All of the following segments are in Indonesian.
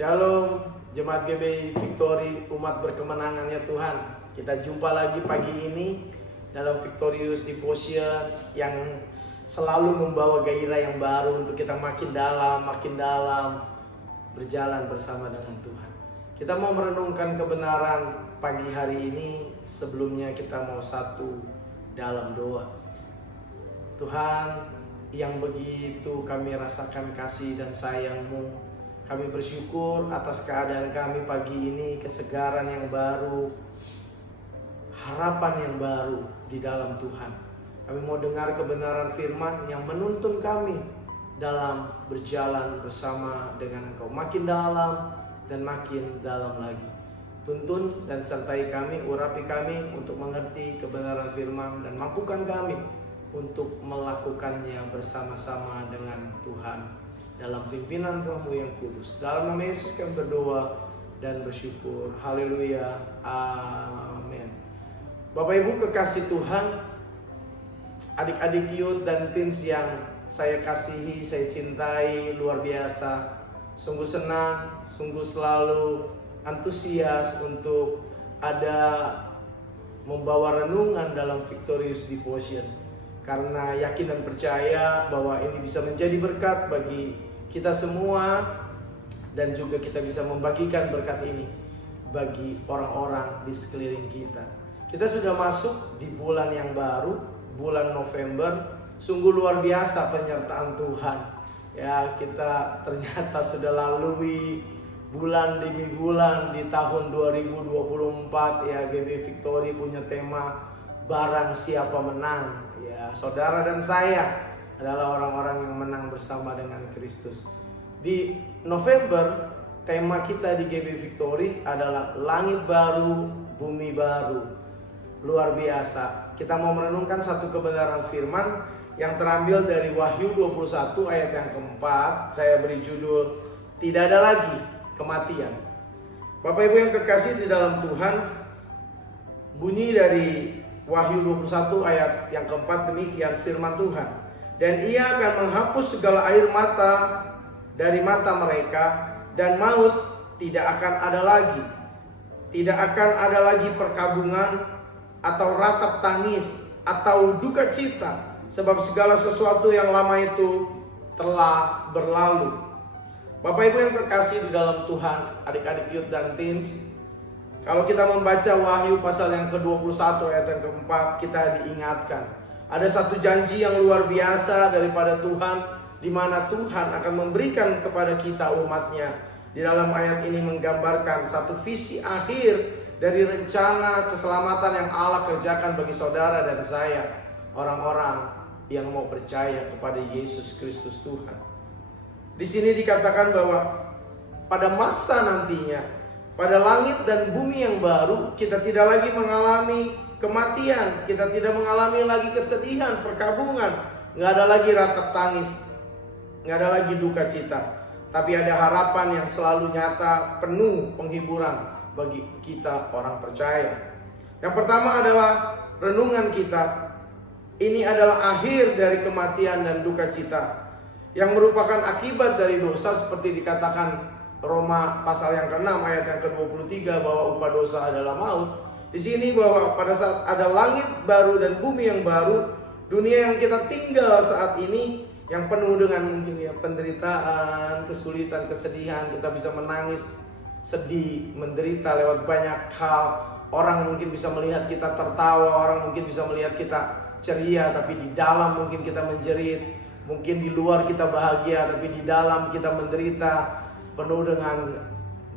Shalom, Jemaat GBI Victory, umat berkemenangan ya Tuhan. Kita jumpa lagi pagi ini dalam Victorious Devotion yang selalu membawa gairah yang baru untuk kita makin dalam berjalan bersama dengan Tuhan. Kita mau merenungkan kebenaran pagi hari ini. Sebelumnya kita mau satu dalam doa. Tuhan, yang begitu kami rasakan kasih dan sayang-Mu, kami bersyukur atas keadaan kami pagi ini, kesegaran yang baru, harapan yang baru di dalam Tuhan. Kami mau dengar kebenaran firman yang menuntun kami dalam berjalan bersama dengan Engkau. Makin dalam dan makin dalam lagi. Tuntun dan sertai kami, urapi kami untuk mengerti kebenaran firman dan mampukan kami untuk melakukannya bersama-sama dengan Tuhan dalam pimpinan Roh-Mu yang kudus. Dalam nama Yesus kami berdoa dan bersyukur. Haleluya. Amin. Bapak Ibu kekasih Tuhan, adik-adik youth dan teens yang saya kasihi, saya cintai luar biasa. Sungguh senang, sungguh selalu antusias untuk ada membawa renungan dalam Victorious Devotion. Karena yakin dan percaya bahwa ini bisa menjadi berkat bagi kita semua, dan juga kita bisa membagikan berkat ini bagi orang-orang di sekeliling kita. Kita sudah masuk di bulan yang baru, bulan November. Sungguh luar biasa penyertaan Tuhan. Ya, kita ternyata sudah lalui bulan demi bulan di tahun 2024. Ya, GB Victory punya tema barang siapa menang. Ya, saudara dan saya adalah orang-orang yang menang bersama dengan Kristus. Di November, tema kita di GB Victory adalah langit baru, bumi baru. Luar biasa. Kita mau merenungkan satu kebenaran firman yang terambil dari Wahyu 21 ayat yang keempat. Saya beri judul, tidak ada lagi kematian. Bapak Ibu yang kekasih di dalam Tuhan, bunyi dari Wahyu 21 ayat yang keempat demikian firman Tuhan. Dan ia akan menghapus segala air mata dari mata mereka, dan maut tidak akan ada lagi. Tidak akan ada lagi perkabungan atau ratap tangis atau duka cita, sebab segala sesuatu yang lama itu telah berlalu. Bapak Ibu yang kekasih di dalam Tuhan, adik-adik youth dan teens, kalau kita membaca Wahyu pasal yang ke-21 ayat yang keempat, kita diingatkan ada satu janji yang luar biasa daripada Tuhan, di mana Tuhan akan memberikan kepada kita umatnya. Di dalam ayat ini menggambarkan satu visi akhir dari rencana keselamatan yang Allah kerjakan bagi saudara dan saya, orang-orang yang mau percaya kepada Yesus Kristus Tuhan. Di sini dikatakan bahwa pada masa nantinya, pada langit dan bumi yang baru, kita tidak lagi mengalami kematian, kita tidak mengalami lagi kesedihan, perkabungan, nggak ada lagi ratap tangis, nggak ada lagi duka cita, tapi ada harapan yang selalu nyata, penuh penghiburan bagi kita orang percaya. Yang pertama adalah renungan kita. Ini adalah akhir dari kematian dan duka cita yang merupakan akibat dari dosa, seperti dikatakan Roma pasal yang ke-6 ayat yang ke-23 bahwa upah dosa adalah maut. Di sini bahwa pada saat ada langit baru dan bumi yang baru, dunia yang kita tinggal saat ini yang penuh dengan mungkin ya penderitaan, kesulitan, kesedihan, kita bisa menangis, sedih, menderita lewat banyak hal. Orang mungkin bisa melihat kita tertawa, orang mungkin bisa melihat kita ceria, tapi di dalam mungkin kita menjerit. Mungkin di luar kita bahagia, tapi di dalam kita menderita, penuh dengan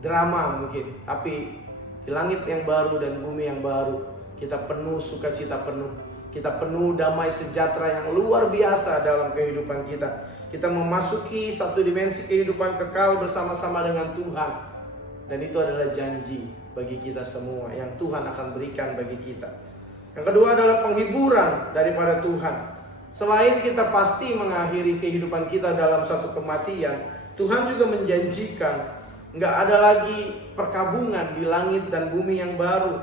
drama mungkin. Tapi di langit yang baru dan bumi yang baru, kita penuh sukacita penuh. Kita penuh damai sejahtera yang luar biasa dalam kehidupan kita. Kita memasuki satu dimensi kehidupan kekal bersama-sama dengan Tuhan. Dan itu adalah janji bagi kita semua yang Tuhan akan berikan bagi kita. Yang kedua adalah penghiburan daripada Tuhan. Selain kita pasti mengakhiri kehidupan kita dalam satu kematian, Tuhan juga menjanjikan nggak ada lagi perkabungan di langit dan bumi yang baru.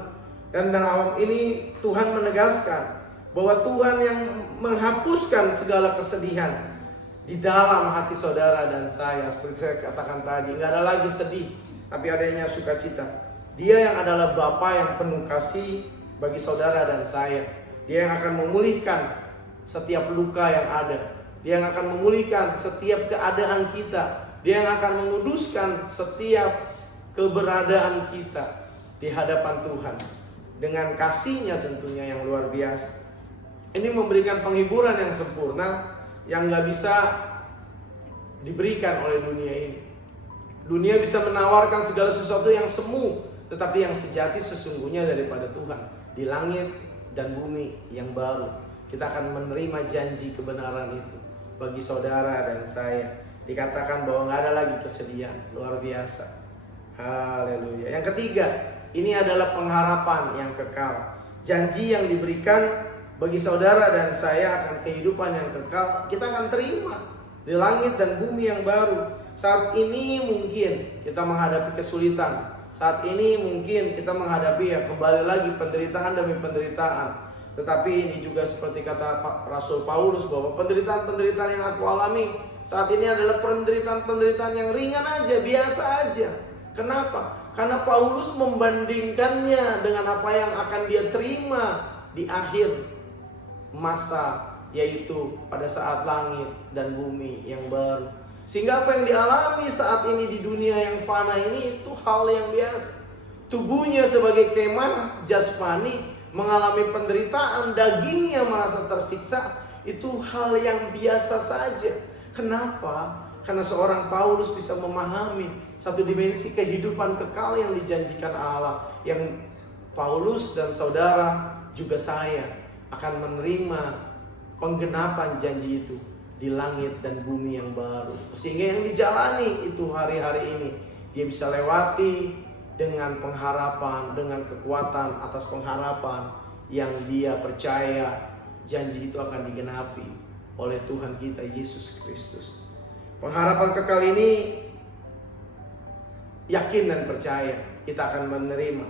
Dan dalam ini Tuhan menegaskan bahwa Tuhan yang menghapuskan segala kesedihan. di dalam hati saudara dan saya. Seperti saya katakan tadi, nggak ada lagi sedih, tapi adanya sukacita. Dia yang adalah Bapa yang penuh kasih bagi saudara dan saya. Dia yang akan memulihkan setiap luka yang ada. Dia yang akan memulihkan setiap keadaan kita. Dia yang akan menguduskan setiap keberadaan kita di hadapan Tuhan. Dengan kasih-Nya tentunya yang luar biasa. Ini memberikan penghiburan yang sempurna, yang gak bisa diberikan oleh dunia ini. Dunia bisa menawarkan segala sesuatu yang semu, tetapi yang sejati sesungguhnya daripada Tuhan. Di langit dan bumi yang baru, kita akan menerima janji kebenaran itu. Bagi saudara dan saya, dikatakan bahwa gak ada lagi kesedihan. Luar biasa. Haleluya. Yang ketiga, ini adalah pengharapan yang kekal. Janji yang diberikan bagi saudara dan saya akan kehidupan yang kekal, kita akan terima di langit dan bumi yang baru. Saat ini mungkin kita menghadapi kesulitan. Saat ini mungkin kita menghadapi kembali lagi penderitaan demi penderitaan. Tetapi ini juga seperti kata Rasul Paulus bahwa penderitaan-penderitaan yang aku alami saat ini adalah penderitaan-penderitaan yang ringan aja, biasa aja. Kenapa? Karena Paulus membandingkannya dengan apa yang akan dia terima di akhir masa, yaitu pada saat langit dan bumi yang baru. Sehingga apa yang dialami saat ini di dunia yang fana ini itu hal yang biasa. Tubuhnya sebagai kemah jasmani mengalami penderitaan, dagingnya merasa tersiksa, itu hal yang biasa saja. Kenapa? Karena seorang Paulus bisa memahami satu dimensi kehidupan kekal yang dijanjikan Allah, yang Paulus dan saudara juga saya akan menerima penggenapan janji itu di langit dan bumi yang baru. Sehingga yang dijalani itu hari-hari ini, dia bisa lewati dengan pengharapan, dengan kekuatan atas pengharapan yang dia percaya janji itu akan digenapi oleh Tuhan kita Yesus Kristus. Pengharapan kekal ini yakin dan percaya kita akan menerima.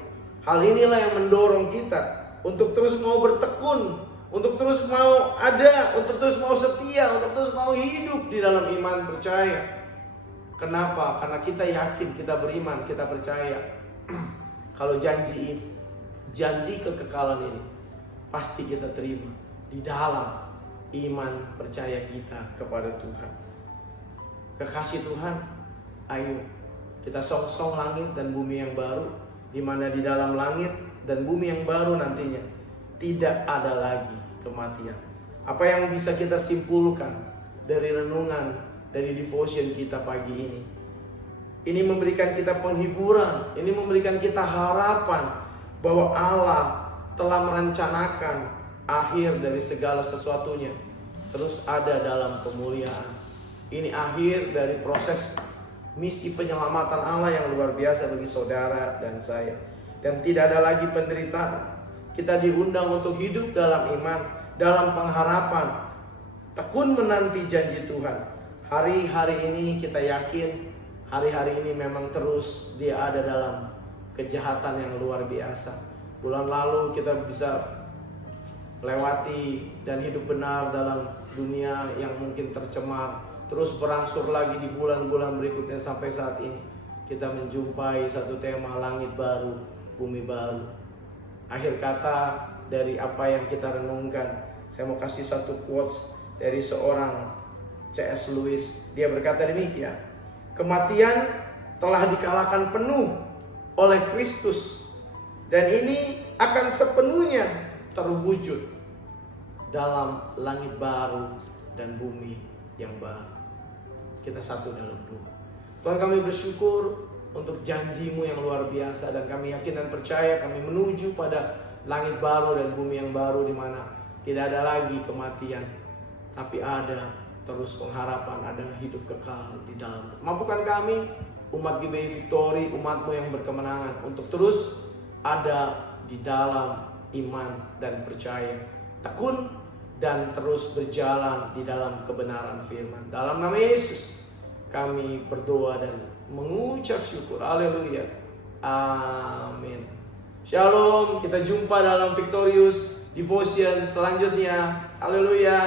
Hal inilah yang mendorong kita untuk terus mau bertekun, untuk terus mau ada, untuk terus mau setia, untuk terus mau hidup di dalam iman percaya. Kenapa? Karena kita yakin, kita beriman, kita percaya kalau janji ini, janji kekekalan ini pasti kita terima di dalam iman percaya kita kepada Tuhan. Kekasih Tuhan, ayo kita song-song langit dan bumi yang baru, di mana di dalam langit dan bumi yang baru nantinya tidak ada lagi kematian. Apa yang bisa kita simpulkan dari renungan, dari devotion kita pagi ini? Ini memberikan kita penghiburan, ini memberikan kita harapan bahwa Allah telah merencanakan akhir dari segala sesuatunya terus ada dalam kemuliaan. Ini akhir dari proses misi penyelamatan Allah yang luar biasa bagi saudara dan saya. Dan tidak ada lagi penderitaan. Kita diundang untuk hidup dalam iman, dalam pengharapan, tekun menanti janji Tuhan. Hari-hari ini kita yakin, hari-hari ini memang terus dia ada dalam kejahatan yang luar biasa. Bulan lalu kita bisa lewati dan hidup benar dalam dunia yang mungkin tercemar, terus berangsur lagi di bulan-bulan berikutnya sampai saat ini kita menjumpai satu tema langit baru, bumi baru. Akhir kata dari apa yang kita renungkan, saya mau kasih satu quotes dari seorang C.S. Lewis. Dia berkata demikian, kematian telah dikalahkan penuh oleh Kristus, dan ini akan sepenuhnya terwujud dalam langit baru dan bumi yang baru. Kita satu dalam doa. Tuhan, kami bersyukur untuk janji-Mu yang luar biasa, dan kami yakin dan percaya kami menuju pada langit baru dan bumi yang baru, di mana tidak ada lagi kematian, tapi ada terus pengharapan, ada hidup kekal di dalam. Mampukan kami umat GBI Victory, umat-Mu yang berkemenangan, untuk terus ada di dalam iman dan percaya, tekun dan terus berjalan di dalam kebenaran firman. Dalam nama Yesus kami berdoa dan mengucap syukur. Haleluya. Amin. Shalom. Kita jumpa dalam Victorious Devotion selanjutnya. Haleluya.